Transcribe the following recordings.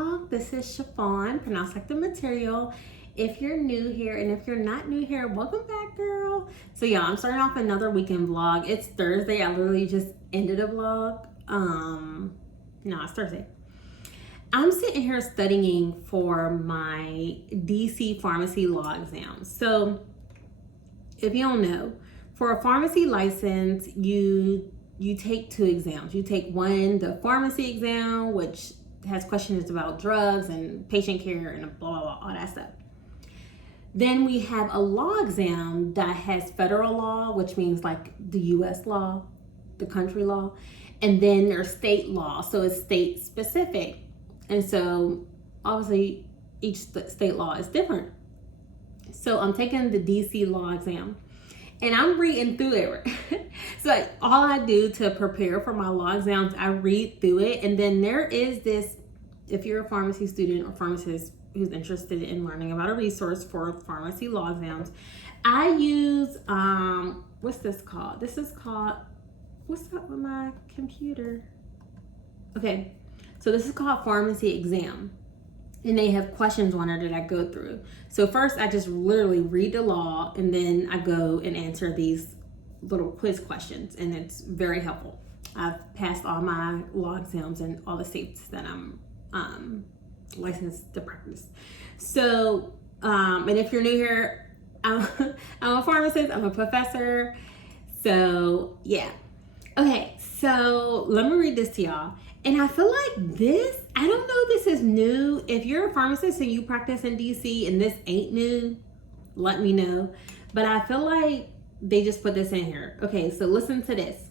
vlog. This is Sha-Phawn, pronounced like the material. If you're new here, and if you're not new here, welcome back, girl. So yeah, I'm starting off another weekend vlog. It's Thursday. I literally just ended a vlog. No, it's Thursday. I'm sitting here studying for my DC pharmacy law exam. So if you don't know, for a pharmacy license, you take two exams. You take one, the pharmacy exam, which has questions about drugs and patient care and blah, blah, blah, all that stuff. Then we have a law exam that has federal law, which means like the US law, the country law, and then there's state law, so it's state specific. And so obviously each state law is different. So I'm taking the DC law exam and I'm reading through it. So all I do to prepare for my law exams, I read through it. And then there is this, if you're a pharmacy student or pharmacist who's interested in learning about a resource for pharmacy law exams, I use, what's this called? This is called, what's up with my computer? Okay, so this is called Pharmacy Exam. And they have questions on it that I go through. So first I just literally read the law and then I go and answer these little quiz questions, and it's very helpful. I've passed all my law exams in all the states that I'm licensed to practice. So, and if you're new here, I'm a pharmacist, I'm a professor. So yeah. Okay, so let me read this to y'all. And I feel like this, I don't know if this is new. If you're a pharmacist and you practice in DC and this ain't new, let me know. But I feel like they just put this in here. Okay, so listen to this.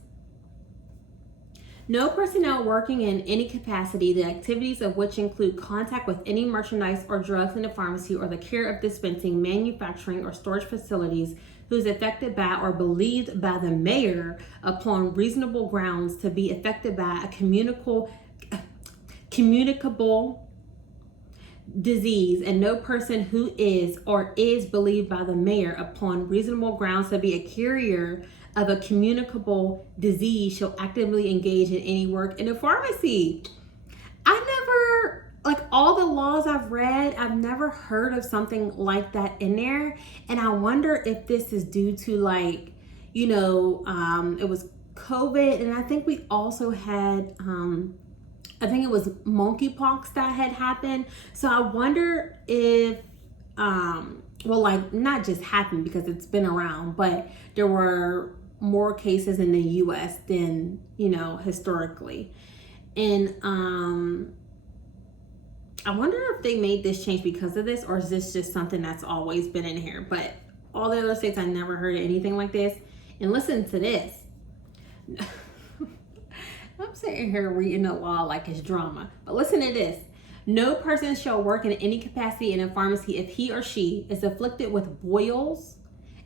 No personnel working in any capacity, the activities of which include contact with any merchandise or drugs in the pharmacy or the care of dispensing, manufacturing, or storage facilities who is affected by or believed by the mayor upon reasonable grounds to be affected by a communicable disease, and no person who is or is believed by the mayor upon reasonable grounds to be a carrier of a communicable disease shall actively engage in any work in a pharmacy. Like all the laws I've read, I've never heard of something like that in there. And I wonder if this is due to like, you know, it was COVID, and I think we also had, I think it was monkeypox that had happened. So I wonder if, well, like not just happened because it's been around, but there were more cases in the US than, you know, historically. And I wonder if they made this change because of this, or is this just something that's always been in here? But all the other states, I never heard of anything like this. And listen to this. I'm sitting here reading the law like it's drama. But listen to this. No person shall work in any capacity in a pharmacy if he or she is afflicted with boils,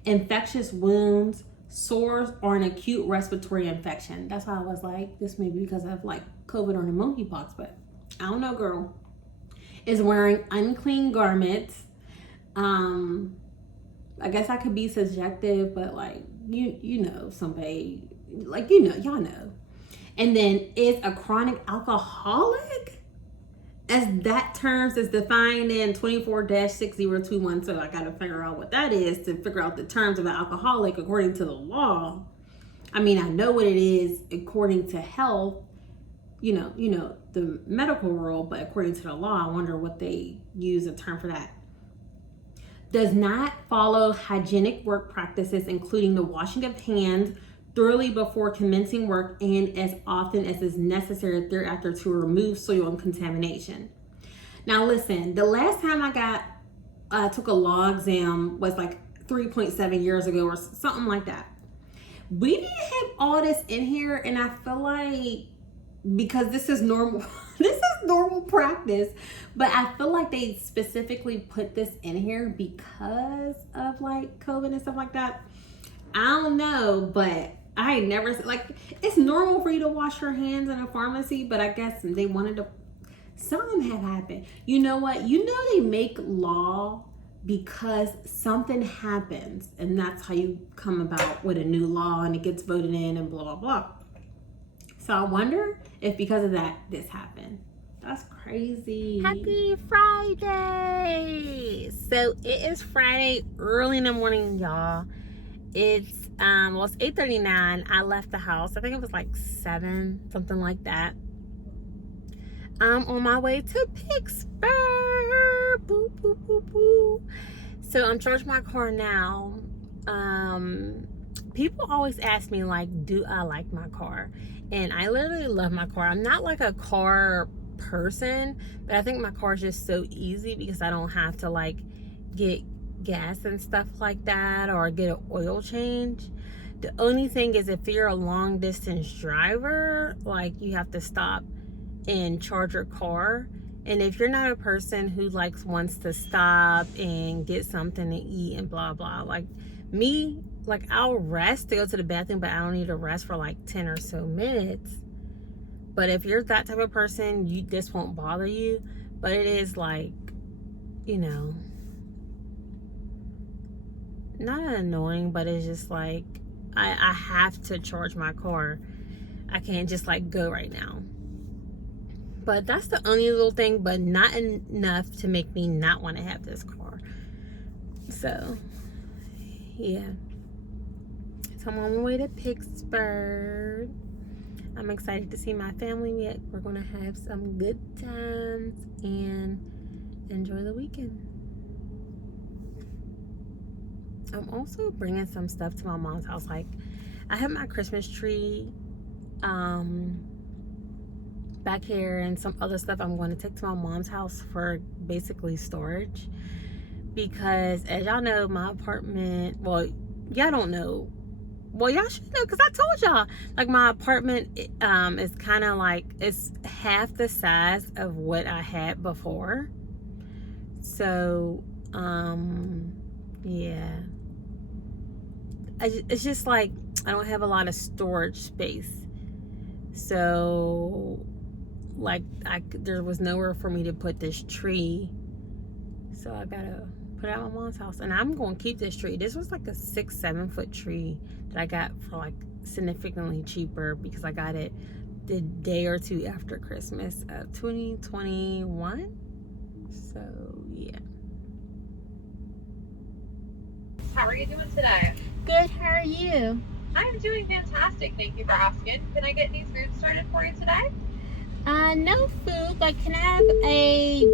infectious wounds, sores, or an acute respiratory infection. That's why I was like, this may be because of like COVID or the monkeypox, but I don't know, girl. Is wearing unclean garments. I guess I could be subjective, but like you know, somebody like y'all know. And then is a chronic alcoholic, as that terms is defined in 24-6021. So I gotta figure out what that is to figure out the terms of an alcoholic according to the law. I mean, I know what it is according to health, you know, the medical world, but according to the law, I wonder what they use a term for that. Does not follow hygienic work practices, including the washing of hands thoroughly before commencing work and as often as is necessary thereafter to remove soil and contamination. Now listen, the last time I took a law exam was like 3.7 years ago or something like that. We didn't have all this in here, and I feel like because this is normal, this is normal practice, but I feel like they specifically put this in here because of like COVID and stuff like that. I don't know, but I never, like, it's normal for you to wash your hands in a pharmacy, but I guess they wanted to, something had happened. You know what? You know they make law because something happens, and that's how you come about with a new law and it gets voted in and blah, blah, blah. So I wonder if because of that, this happened. That's crazy. Happy Friday! So it is Friday early in the morning, y'all. It's it's 8:39. I left the house. I think it was like 7, something like that. I'm on my way to Pittsburgh. Boo, boo, boo, boo. So I'm charging my car now. People always ask me, like, do I like my car? And I literally love my car. I'm not like a car person, but I think my car is just so easy because I don't have to like get gas and stuff like that or get an oil change. The only thing is if you're a long distance driver, like you have to stop and charge your car. And if you're not a person who wants to stop and get something to eat and blah blah, like me, like I'll rest to go to the bathroom, but I don't need to rest for like 10 or so minutes. But if you're that type of person, this won't bother you. But it is like, you know, not annoying, but it's just like I have to charge my car. I can't just like go right now. But that's the only little thing, but not enough to make me not want to have this car. So, yeah. So I'm on my way to Pittsburgh. I'm excited to see my family. We're going to have some good times and enjoy the weekend. I'm also bringing some stuff to my mom's house. Like, I have my Christmas tree back here and some other stuff I'm going to take to my mom's house for basically storage. Because as y'all know, my apartment, well, y'all don't know. Well, y'all should know because I told y'all. Like, my apartment is kind of like, it's half the size of what I had before. So, yeah. It's just like, I don't have a lot of storage space. So, like, there was nowhere for me to put this tree. So I gotta put it at my mom's house. And I'm going to keep this tree. This was like a 6-7 foot tree that I got for like significantly cheaper because I got it the day or two after Christmas of 2021. So yeah. How are you doing today? Good, how are you? I'm doing fantastic. Thank you for asking. Can I get these foods started for you today? No food, but can I have a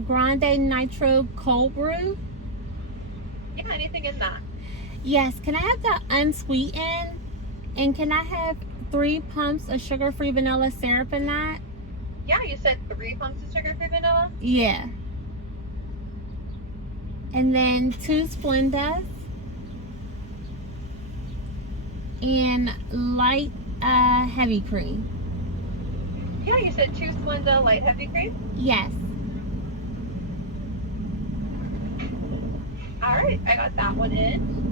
grande nitro cold brew? Yeah, anything in that? Yes, can I have the unsweetened? And can I have 3 pumps of sugar-free vanilla syrup in that? Yeah, you said 3 pumps of sugar-free vanilla? Yeah. And then 2 Splendas. And light heavy cream. Yeah, you said 2 Splenda light heavy cream? Yes. Alright, I got that one in.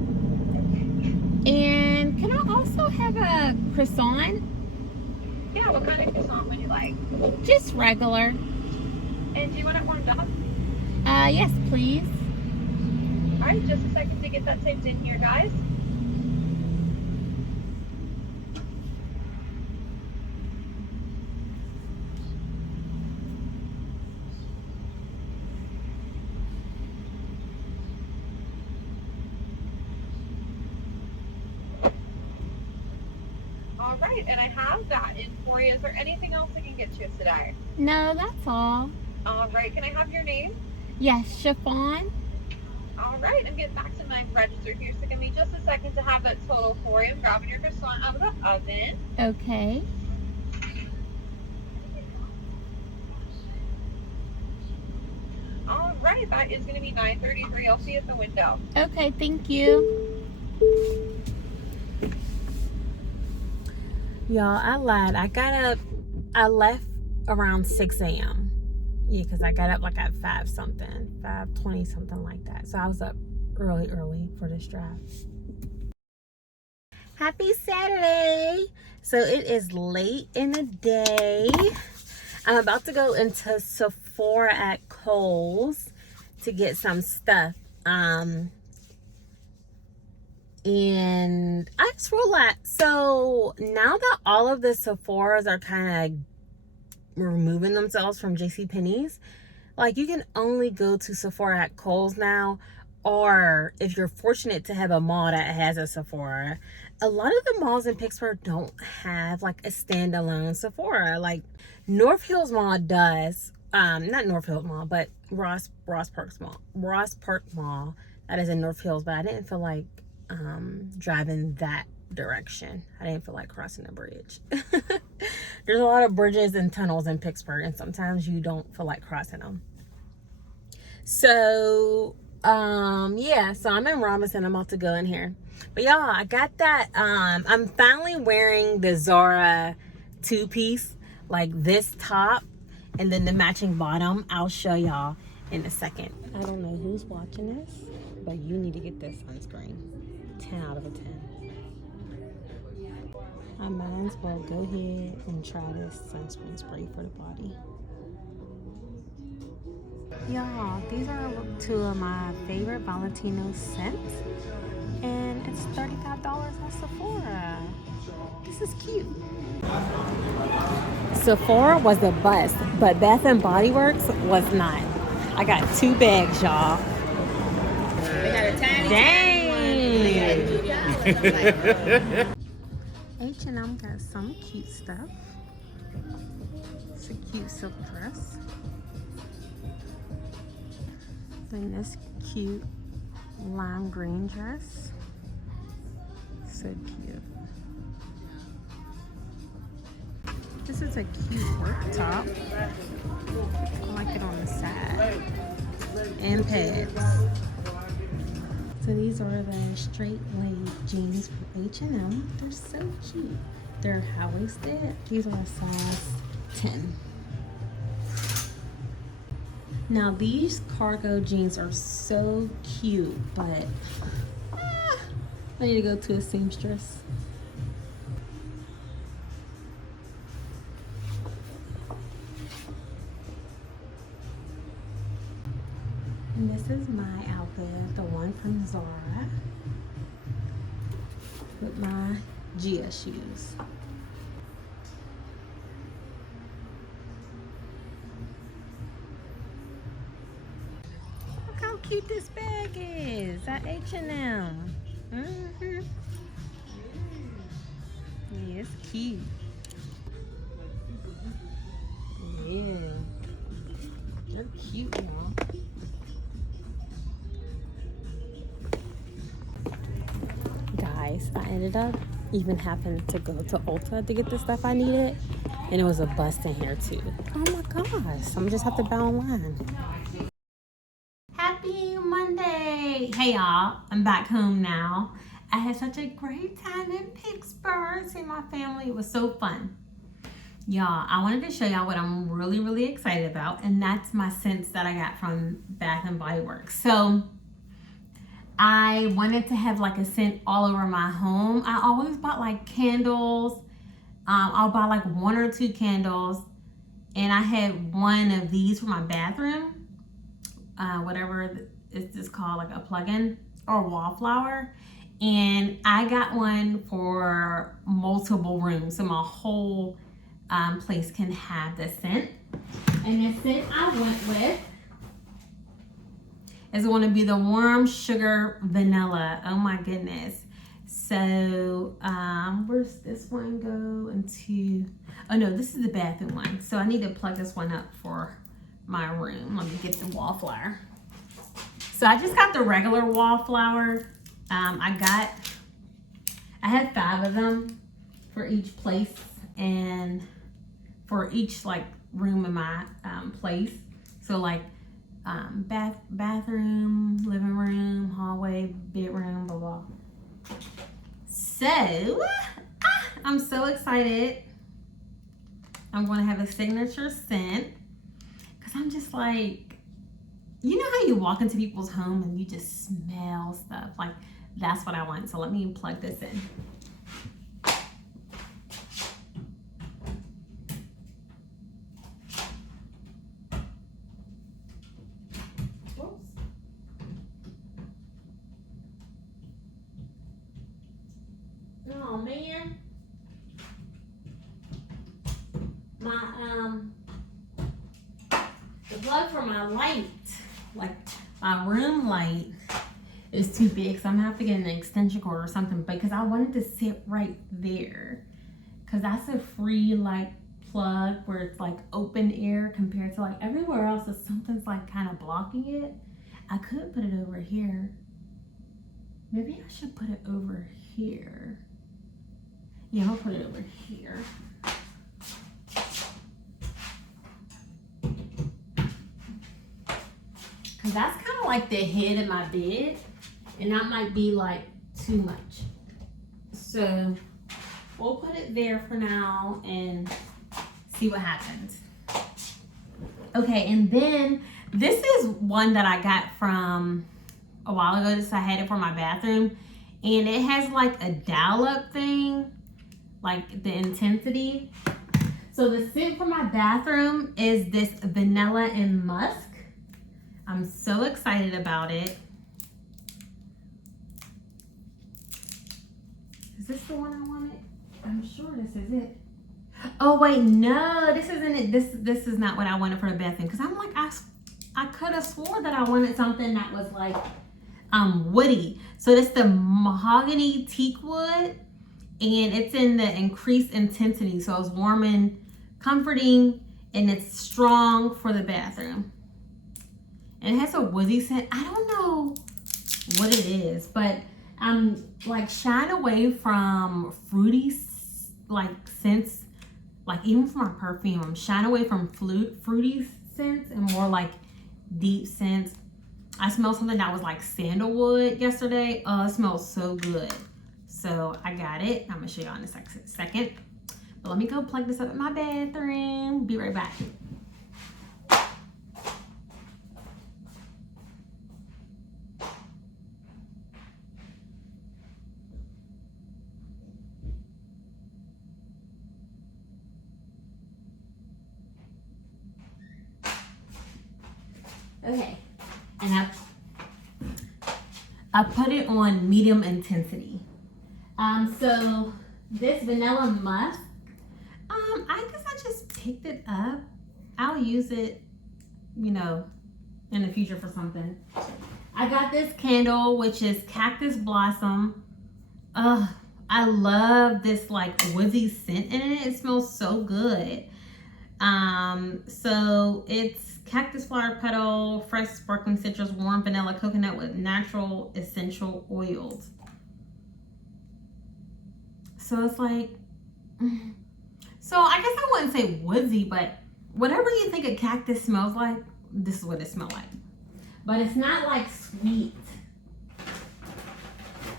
And can I also have a croissant? Yeah, what kind of croissant would you like? Just regular. And do you want it warmed up? Yes, please. Alright, just a second to get that typed in here, guys. Alright, and I have that in for you. Is there anything else I can get you today? No, that's all. Alright, can I have your name? Yes, Sha-Phawn. Alright, I'm getting back to my register here, so give me just a second to have that total for you. I'm grabbing your croissant out of the oven. Okay. Alright, that is going to be $9.33. I'll see you at the window. Okay, thank you. Y'all, I lied. I left around 6 a.m. Yeah, because I got up like at 5 something, 5:20, something like that. So I was up early for this drive. Happy Saturday. So it is late in the day. I'm about to go into Sephora at Kohl's to get some stuff. And I just realized, so now that all of the Sephoras are kind of removing themselves from JCPenney's. Like, you can only go to Sephora at Kohl's now, or if you're fortunate to have a mall that has a Sephora. A lot of the malls in Pittsburgh don't have like a standalone Sephora. Like North Hills Mall does. Not North Hills Mall, but Ross Park Mall. That is in North Hills, but I didn't feel like driving that direction. I didn't feel like crossing a bridge. There's a lot of bridges and tunnels in Pittsburgh, and sometimes you don't feel like crossing them. So yeah, so I'm in Robinson. I'm about to go in here, but y'all, I got that I'm finally wearing the Zara two-piece, like this top and then the matching bottom. I'll show y'all in a second. I don't know who's watching this, but you need to get this sunscreen. 10 out of a 10. I might as well go ahead and try this sunscreen spray for the body. Y'all, these are two of my favorite Valentino scents, and it's $35 at Sephora. This is cute. Sephora was the best, but Bath and Body Works was not. I got 2 bags, y'all. They got a tiny, Dang. H&M got some cute stuff. It's a cute silk dress. Then this cute lime green dress. So cute. This is a cute work top. I like it on the side. And pads. So these are the straight leg jeans from H&M. They're so cute. They're high-waisted. These are a size 10. Now these cargo jeans are so cute, but I need to go to a seamstress. And this is my outfit, the one from Zara, with my Gia shoes. Look how cute this bag is at H&M. Yeah, it's cute. Yeah, they're cute, y'all. Guys, I ended up even having to go to Ulta to get the stuff I needed, and it was a bust in here too. Oh my gosh, I'm gonna just have to buy online. Happy Monday! Hey y'all, I'm back home now. I had such a great time in Pittsburgh, seeing my family. It was so fun. Y'all, I wanted to show y'all what I'm really excited about, and that's my scents that I got from Bath and Body Works. So I wanted to have like a scent all over my home. I always bought like candles. I'll buy like 1 or 2 candles, and I had one of these for my bathroom, whatever it's called, like a plug-in or wallflower. And I got one for multiple rooms, so my whole place can have the scent. And the scent I went with is going to be the warm sugar vanilla. Oh my goodness. So where's this one go into? Oh no, this is the bathroom one. So I need to plug this one up for my room. Let me get the wallflower. So I just got the regular wallflower. I had 5 of them for each place and for each like room in my place. So like bathroom, living room, hallway, bedroom, blah blah. So I'm so excited. I'm going to have a signature scent because I'm just like, you know how you walk into people's home and you just smell stuff? Like, that's what I want. So let me plug this in. Oh man, my plug for my light, like my room light, is too big, so I'm gonna have to get an extension cord or something, because I wanted to sit right there, because that's a free like plug where it's like open air compared to like everywhere else if something's like kind of blocking it. I could put it over here. Maybe I should put it over here. Yeah, I'll put it over here. Cause that's kind of like the head of my bed, and that might be like too much. So we'll put it there for now and see what happens. Okay, and then this is one that I got from a while ago. I had it for my bathroom, and it has like a dial up thing, like the intensity. So the scent for my bathroom is this vanilla and musk. I'm so excited about it. Is this the one I wanted? I'm sure this is it. Oh wait, no, this isn't it. This is not what I wanted for the bathroom, because I'm like, I could have swore that I wanted something that was like woody. So it's the mahogany teak wood, and it's in the increased intensity. So it's warm and comforting, and it's strong for the bathroom. And it has a woodsy scent. I don't know what it is, but I'm like shying away from fruity like scents. Like even for my perfume, I'm shying away from fruity scents and more like deep scents. I smelled something that was like sandalwood yesterday. Oh, it smells so good. So I got it. I'm gonna show y'all in a second. But let me go plug this up in my bathroom. Be right back. Okay, and I put it on medium intensity. So this vanilla musk, I guess I just picked it up. I'll use it, you know, in the future for something. I got this candle, which is Cactus Blossom. I love this like woodsy scent in it. It smells so good. So it's cactus flower petal, fresh sparkling citrus, warm vanilla, coconut with natural essential oils. So it's like, so I guess I wouldn't say woodsy, but whatever you think a cactus smells like, this is what it smells like. But it's not like sweet.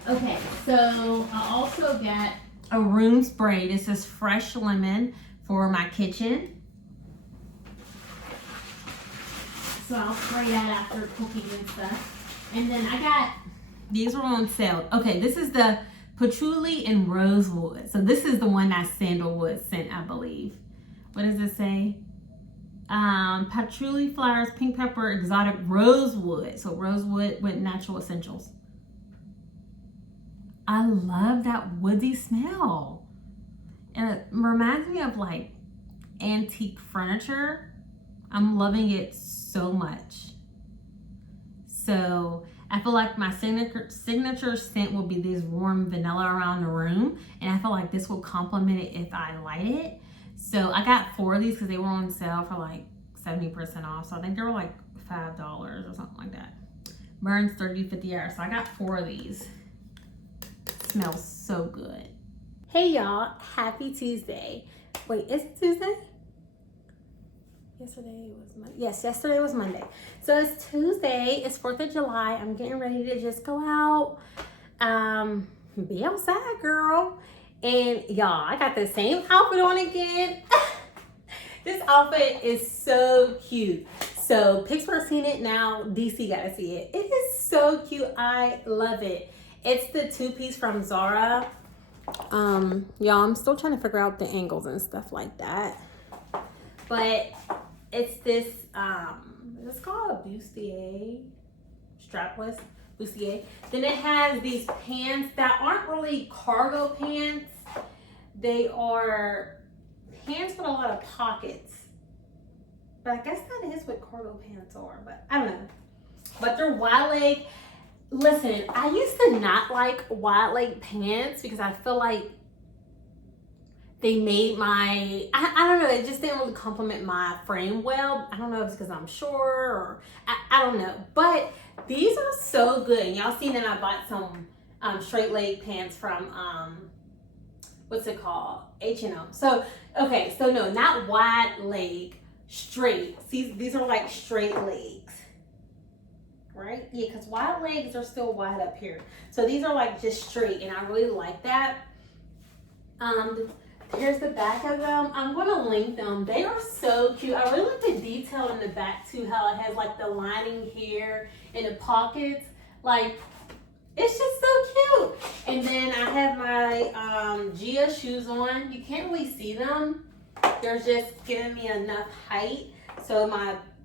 Okay, so I also got a room spray. This is fresh lemon for my kitchen. So I'll spray that after cooking and stuff. And then I got, these were on sale. Okay, this is the patchouli and rosewood. So this is the one that's sandalwood scent, I believe. What does it say? Patchouli flowers, pink pepper, exotic rosewood. So rosewood with natural essentials. I love that woodsy smell. And it reminds me of like antique furniture. I'm loving it so much. So I feel like my signature scent will be this warm vanilla around the room. And I feel like this will complement it if I light it. So I got 4 of these because they were on sale for like 70% off. So I think they were like $5 or something like that. Burns 30 to 50 hours. So I got 4 of these. Smells so good. Hey y'all, happy Tuesday. Wait, is it Tuesday? Yesterday was Monday. Yes, yesterday was Monday. So it's Tuesday, it's 4th of July. I'm getting ready to just go out, be outside, girl. And y'all, I got the same outfit on again. This outfit is so cute. So Pittsburgh seen it, now DC gotta see it. It is so cute, I love it. It's the 2-piece from Zara. Y'all, I'm still trying to figure out the angles and stuff like that. But it's this, it's called a bustier, strapless bustier. Then it has these pants that aren't really cargo pants. They are pants with a lot of pockets. But I guess that is what cargo pants are, but I don't know. But they're wide leg. Listen, I used to not like wide leg pants because I feel like they made my, I don't know, it just didn't really complement my frame well. I don't know if it's because I'm short or I don't know. But these are so good. And y'all seen that I bought some straight leg pants from, what's it called? H&M. So, okay, so no, not wide leg, straight. See, these are like straight legs. Right? Yeah, because wide legs are still wide up here. So these are like just straight, and I really like that. Here's the back of them. I'm going to link them. They are so cute. I really like the detail in the back too, how it has like the lining here and the pockets. Like, it's just so cute. And then I have my Gia shoes on. You can't really see them. They're just giving me enough height. So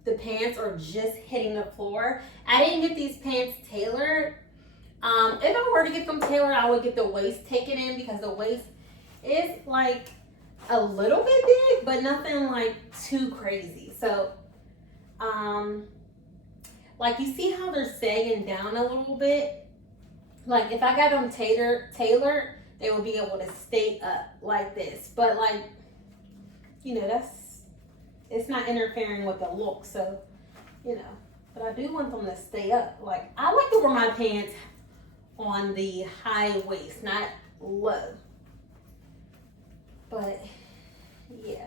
the pants are just hitting the floor. I didn't get these pants tailored. If I were to get them tailored, I would get the waist taken in because the waist is like a little bit big, but nothing like too crazy. So, like you see how they're sagging down a little bit? Like if I got them tailored, they will be able to stay up like this. But like, you know, it's not interfering with the look, so, you know. But I do want them to stay up. Like, I like to wear my pants on the high waist, not low. But, yeah.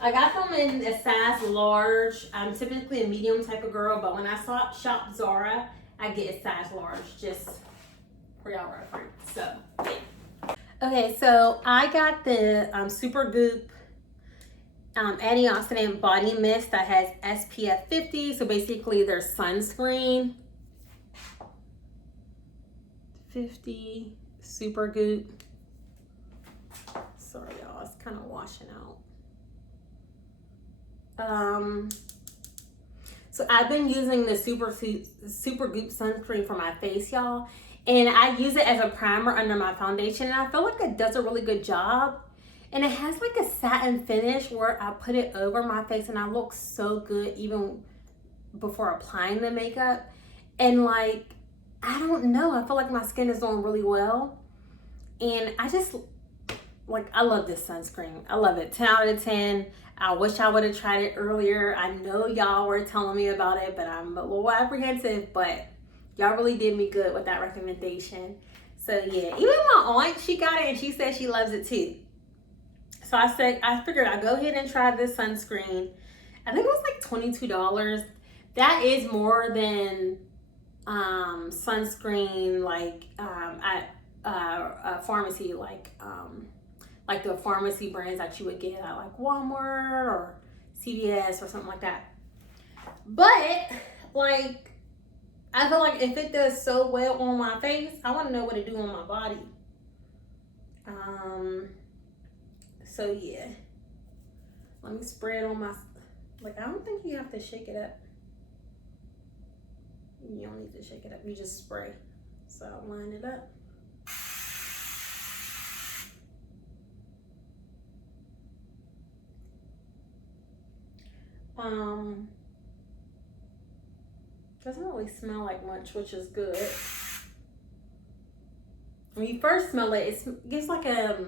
I got them in a size large. I'm typically a medium type of girl, but when I shop Zara, I get a size large, just for y'all reference. So, yeah. Okay, so I got the Super Goop antioxidant body mist that has SPF 50. So basically their sunscreen. 50 Super Goop. Sorry y'all, it's kind of washing out. So I've been using the Super Goop sunscreen for my face, y'all. And I use it as a primer under my foundation. And I feel like it does a really good job. And it has like a satin finish where I put it over my face and I look so good even before applying the makeup. And like, I don't know, I feel like my skin is doing really well. And I just, like, I love this sunscreen. I love it, 10 out of 10. I wish I would have tried it earlier. I know y'all were telling me about it, but I'm a little apprehensive, but y'all really did me good with that recommendation. So yeah, even my aunt, she got it and she said she loves it too. So I figured I'd go ahead and try this sunscreen. I think it was like $22. That is more than sunscreen like at a pharmacy, like the pharmacy brands that you would get at like Walmart or CVS or something like that. But like, I feel like if it does so well on my face, I want to know what it do on my body. So yeah, let me spray it on my, like, I don't think you have to shake it up. You don't need to shake it up, you just spray. So I'll line it up. Doesn't really smell like much, which is good. When you first smell it, it gives like a,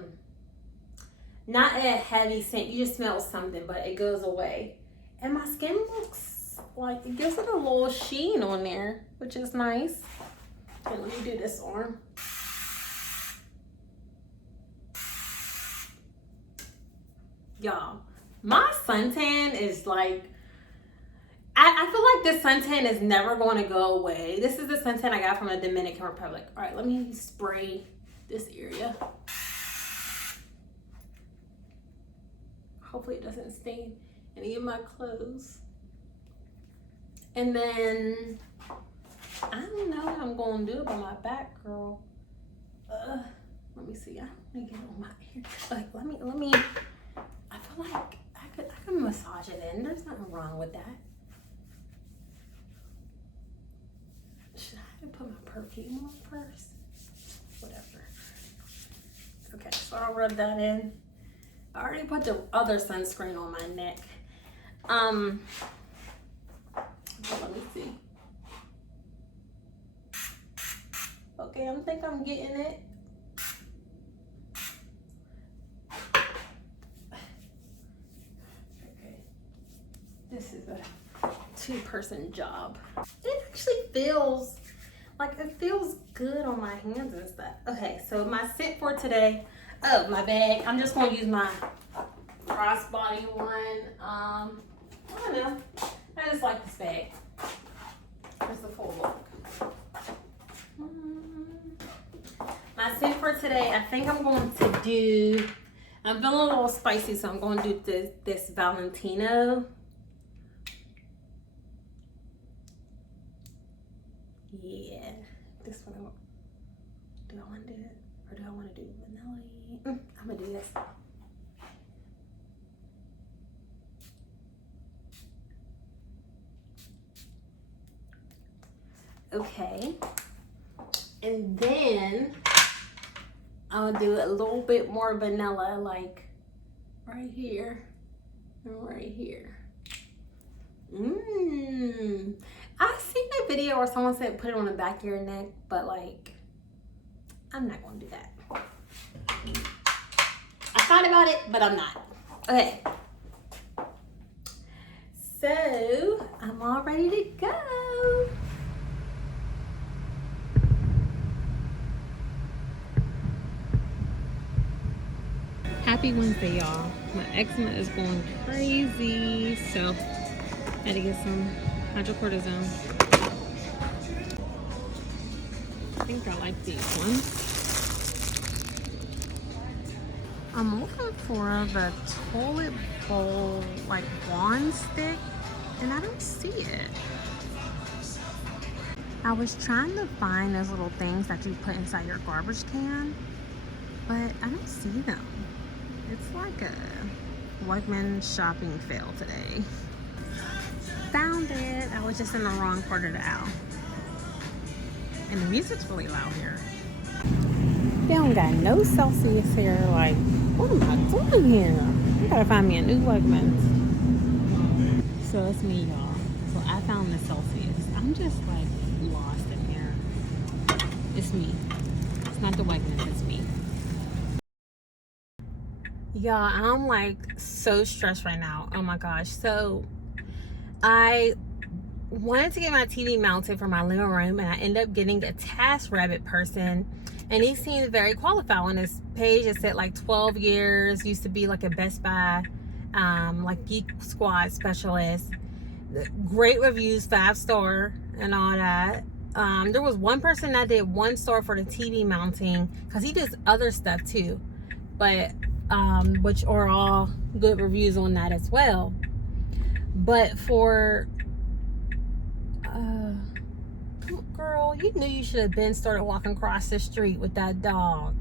not a heavy scent, you just smell something, but it goes away. And my skin looks like, it gives it a little sheen on there, which is nice. Okay, let me do this arm. Y'all, my suntan is like, I feel like this suntan is never going to go away. This is the suntan I got from the Dominican Republic. All right, let me spray this area. Hopefully it doesn't stain any of my clothes. And then, I don't know what I'm going to do about my back, girl. Let me see. I don't want to get on my hair. Like, let me. I feel like I could massage it in. There's nothing wrong with that. Should I put my perfume on first? Whatever. Okay, so I'll rub that in. I already put the other sunscreen on my neck. Let me see. Okay, I think I'm getting it. Okay. This is a 2-person job. It actually feels like it feels good on my hands and stuff. Okay, so my scent for today. Oh, my bag. I'm just gonna use my crossbody one. I don't know. I just like this bag. Here's the full look. My scent for today, I think I'm going to do, I'm feeling a little spicy, so I'm going to do this Valentino. Yeah, this one. Do I want to do it? Or do I want to do vanilla? I'm going to do this. Okay. And then I'll do a little bit more vanilla, like right here and right here. I've seen a video where someone said put it on the back of your neck, but like, I'm not gonna do that. I thought about it, but I'm not. Okay. So I'm all ready to go. Happy Wednesday, y'all. My eczema is going crazy, so I had to get some hydrocortisone. I think I like these ones. I'm looking for the toilet bowl like wand stick, and I don't see it. I was trying to find those little things that you put inside your garbage can, but I don't see them. It's like a Wegman shopping fail today. Found it. I was just in the wrong part of the aisle. And the music's really loud here. They don't got no Celsius here. Like, what am I doing here? I gotta find me a new Wegmans. So it's me, y'all. So I found the Celsius. I'm just like lost in here. It's me. It's not the Wegmans, it's me. Y'all, I'm like so stressed right now. Oh my gosh. So I wanted to get my TV mounted for my living room, and I ended up getting a TaskRabbit person, and he seemed very qualified. On his page it said like 12 years, used to be like a Best Buy like Geek Squad specialist, great reviews, 5-star and all that. There was one person that did 1 star for the TV mounting, because he does other stuff too, but which are all good reviews on that as well. But for girl, you knew you should have been started walking across the street with that dog.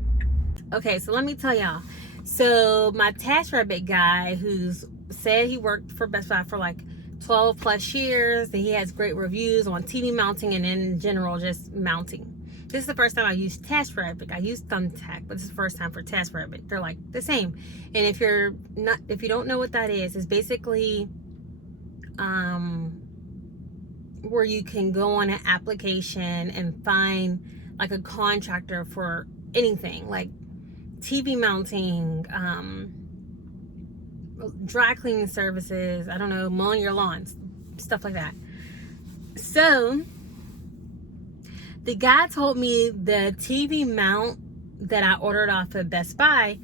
Okay, so let me tell y'all. So my TaskRabbit guy, who's said he worked for Best Buy for like 12 plus years, and he has great reviews on TV mounting and in general just mounting. This is the first time I used TaskRabbit. I used Thumbtack, but this is the first time for TaskRabbit. They're like the same. And if you don't know what that is, it's basically where you can go on an application and find like a contractor for anything, like TV mounting, dry cleaning services, I don't know, mowing your lawns, stuff like that. So the guy told me the TV mount that I ordered off of Best Buy,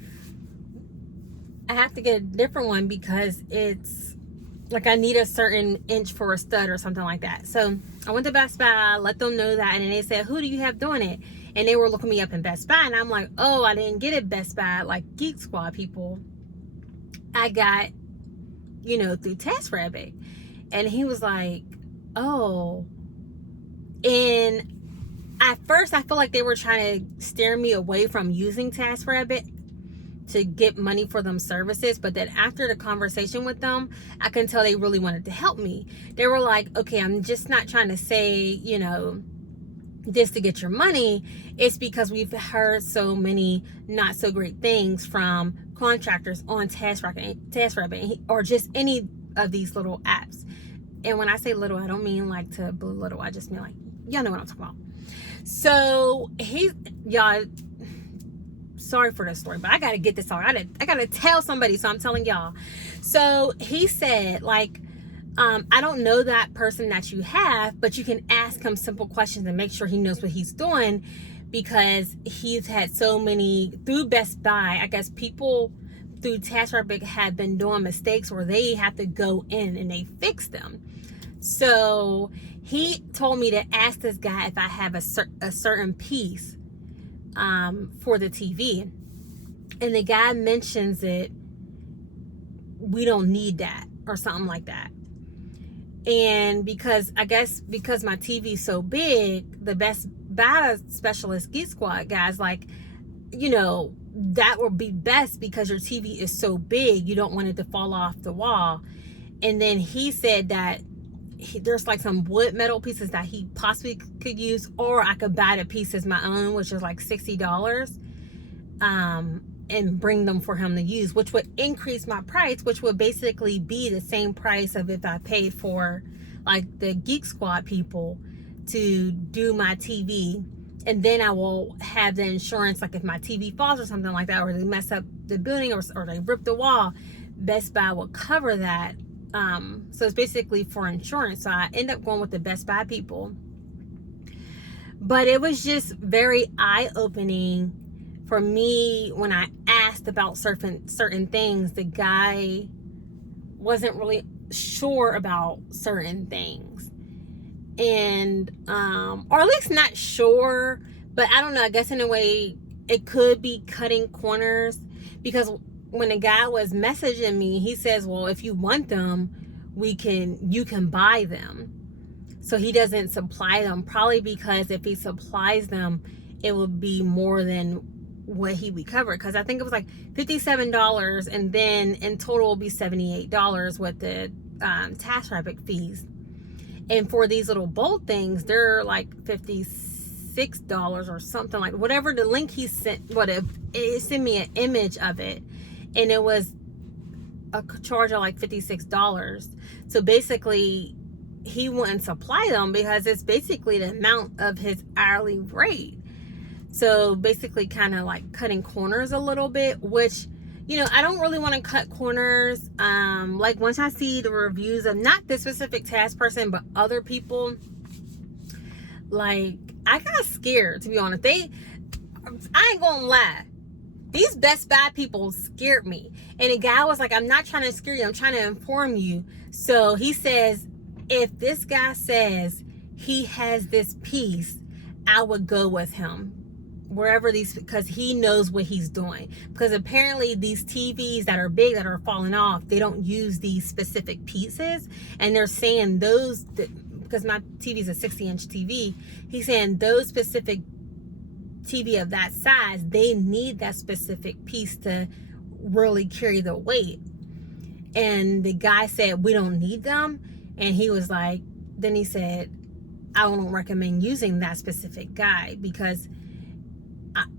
I have to get a different one because it's like I need a certain inch for a stud or something like that. So I went to Best Buy, let them know that, and then they said, who do you have doing it? And they were looking me up in Best Buy, and I'm like, oh, I didn't get it Best Buy like Geek Squad people. I got, through TaskRabbit. And he was like, oh. And at first I feel like they were trying to steer me away from using TaskRabbit to get money for them services. But then after the conversation with them, I can tell they really wanted to help me. They were like, okay, I'm just not trying to say, this to get your money. It's because we've heard so many not so great things from contractors on TaskRabbit, or just any of these little apps. And when I say little, I don't mean like to belittle. I just mean like, y'all know what I'm talking about. So y'all, sorry for the story, but I gotta get this out. I gotta tell somebody, so I'm telling y'all. So he said, like, I don't know that person that you have, but you can ask him simple questions and make sure he knows what he's doing, because he's had so many through Best Buy. I guess people through TaskRabbit have been doing mistakes where they have to go in and they fix them. So he told me to ask this guy if I have a certain piece for the TV, and the guy mentions it, we don't need that or something like that. And because my TV is so big, the Best Buy specialist Geek Squad guys, like, you know, that would be best because your TV is so big, you don't want it to fall off the wall. And then he said that there's like some wood metal pieces that he possibly could use, or I could buy the pieces my own, which is like $60, and bring them for him to use, which would increase my price, which would basically be the same price of if I paid for like the Geek Squad people to do my TV. And then I will have the insurance, like if my TV falls or something like that, or they mess up the building, or they rip the wall, Best Buy will cover that. So it's basically for insurance. So I end up going with the Best Buy people. But it was just very eye-opening for me when I asked about certain things. The guy wasn't really sure about certain things, and or at least not sure, but I don't know, I guess in a way it could be cutting corners, because when the guy was messaging me, he says, well, if you want them, you can buy them. So he doesn't supply them, probably because if he supplies them, it would be more than what he would cover, because I think it was like $57, and then in total will be $78 with the TaskRabbit fees. And for these little bolt things, they're like $56 or something, like whatever the link he sent. It sent me an image of it, and it was a charge of like $56. So basically he wouldn't supply them because it's basically the amount of his hourly rate. So basically kind of like cutting corners a little bit, which, you know, I don't really want to cut corners. Like once I see the reviews of not this specific task person, but other people, like I got scared, to be honest. I ain't gonna lie. These Best Buy people scared me. And the guy was like, I'm not trying to scare you, I'm trying to inform you. So he says, if this guy says he has this piece, I would go with him wherever because he knows what he's doing. Because apparently these TVs that are big, that are falling off, they don't use these specific pieces. And they're saying those, because my TV is a 60-inch TV, he's saying those specific TV of that size, they need that specific piece to really carry the weight. And the guy said, we don't need them. And he was like, then he said, I don't recommend using that specific guy, because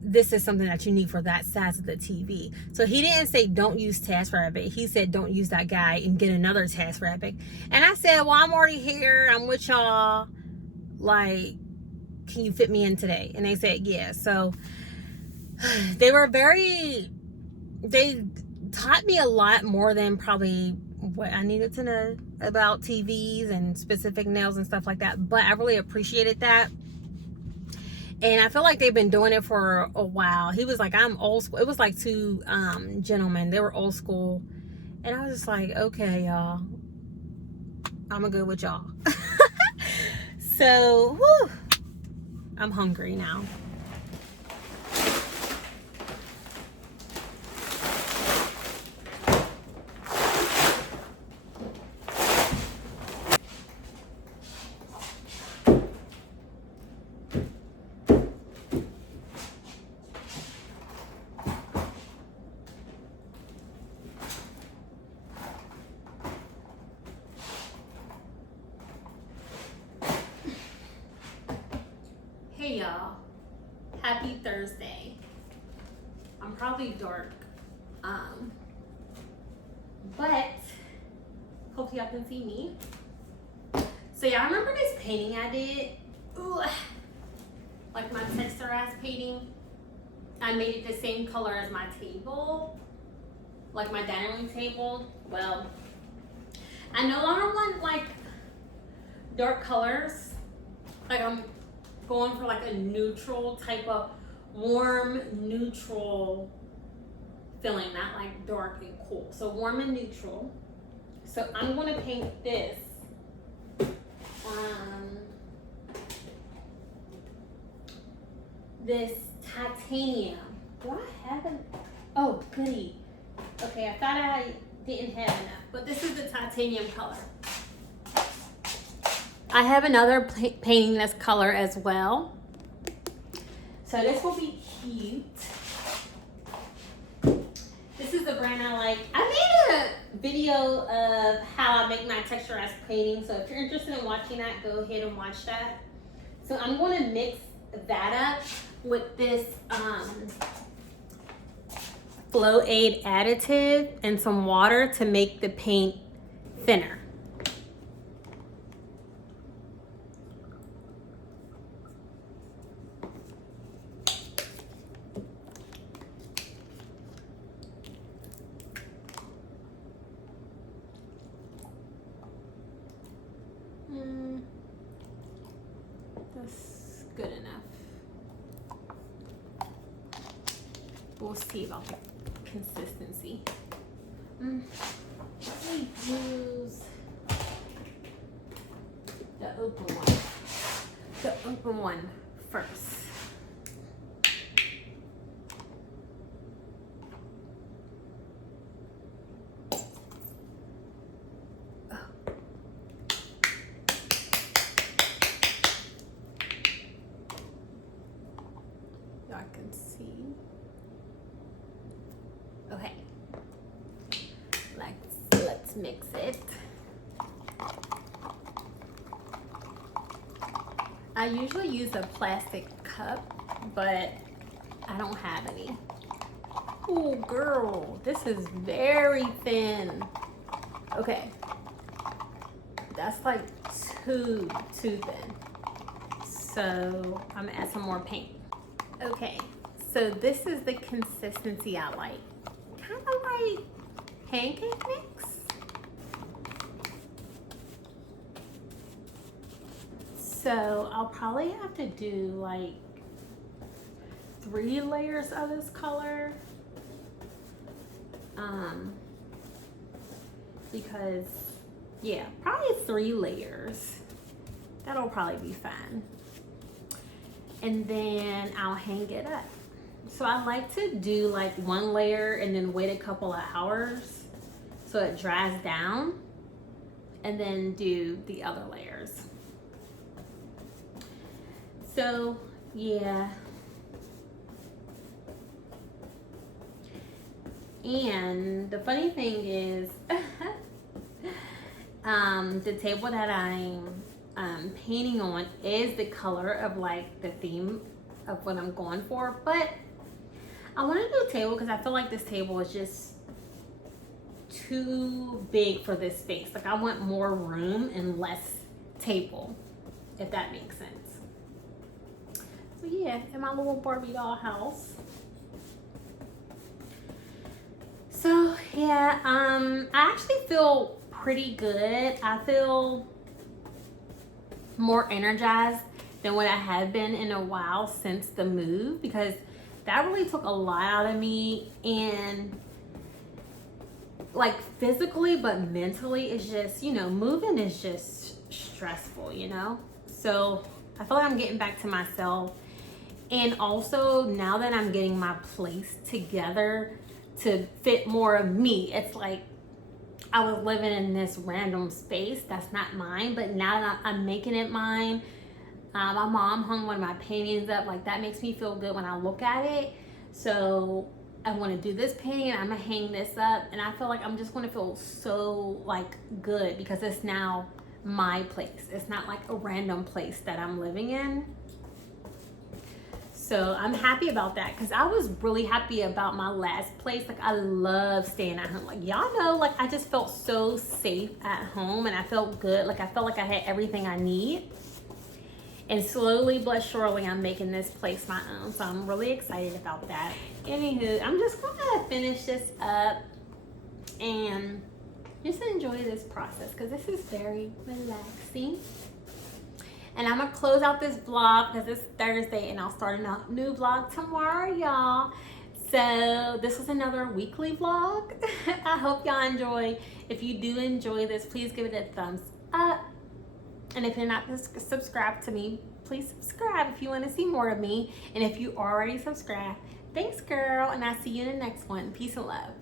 this is something that you need for that size of the TV. So he didn't say don't use TaskRabbit. He said don't use that guy and get another TaskRabbit. And I said, well, I'm already here, I'm with y'all, like, can you fit me in today? And they said yeah. So they taught me a lot more than probably what I needed to know about TVs and specific nails and stuff like that. But I really appreciated that. And I feel like they've been doing it for a while. He was like, I'm old school. It was like two gentlemen. They were old school. And I was just like, okay, y'all, I'm going to go with y'all. So, whew, I'm hungry now. Hey y'all, happy Thursday. I'm probably dark, but hopefully y'all can see me. So y'all remember this painting I did? Ooh, like my texturized painting. I made it the same color as my table, like my dining room table. Well, I no longer want like dark colors. Like I'm going for like a neutral type of warm neutral feeling, not like dark and cool. So warm and neutral. So I'm going to paint this this titanium. Do I have an, oh goody. Okay, I thought I didn't have enough, but this is the titanium color. I have another painting this color as well. So this will be cute. This is the brand I like. I made a video of how I make my texturized painting. So if you're interested in watching that, go ahead and watch that. So I'm going to mix that up with this Flow Aid additive and some water to make the paint thinner. That's good enough. We'll see about the consistency. Let me use the open one. The open one first. Y'all can see. Okay. Let's mix it. I usually use a plastic cup, but I don't have any. Oh girl, this is very thin. Okay. That's like too thin. So I'm gonna add some more paint. Okay, so this is the consistency I like. Kind of like pancake mix. So I'll probably have to do like 3 layers of this color. Because yeah, probably 3 layers. That'll probably be fine. And then I'll hang it up. So I like to do like 1 layer and then wait a couple of hours so it dries down, and then do the other layers. So yeah. And the funny thing is, the table that I'm painting on is the color of like the theme of what I'm going for, but I want to do a table because I feel like this table is just too big for this space. Like I want more room and less table, if that makes sense. So yeah, in my little Barbie doll house. So yeah, I actually feel pretty good. I feel more energized than what I have been in a while since the move, because that really took a lot out of me, and like physically but mentally it's just, you know, moving is just stressful, you know. So I feel like I'm getting back to myself, and also now that I'm getting my place together to fit more of me, it's like I was living in this random space that's not mine, but now that I'm making it mine. My mom hung one of my paintings up. Like that makes me feel good when I look at it. So I want to do this painting and I'm gonna hang this up, and I feel like I'm just gonna feel so like good because it's now my place. It's not like a random place that I'm living in. So I'm happy about that because I was really happy about my last place. Like, I love staying at home. Like, y'all know, like, I just felt so safe at home and I felt good. Like, I felt like I had everything I need. And slowly but surely, I'm making this place my own. So I'm really excited about that. Anywho, I'm just gonna finish this up and just enjoy this process because this is very relaxing. And I'm gonna close out this vlog because it's Thursday and I'll start a new vlog tomorrow, y'all. So this was another weekly vlog. I hope y'all enjoy. If you do enjoy this, please give it a thumbs up. And if you're not subscribed to me, please subscribe if you want to see more of me. And if you already subscribed, thanks, girl. And I'll see you in the next one. Peace and love.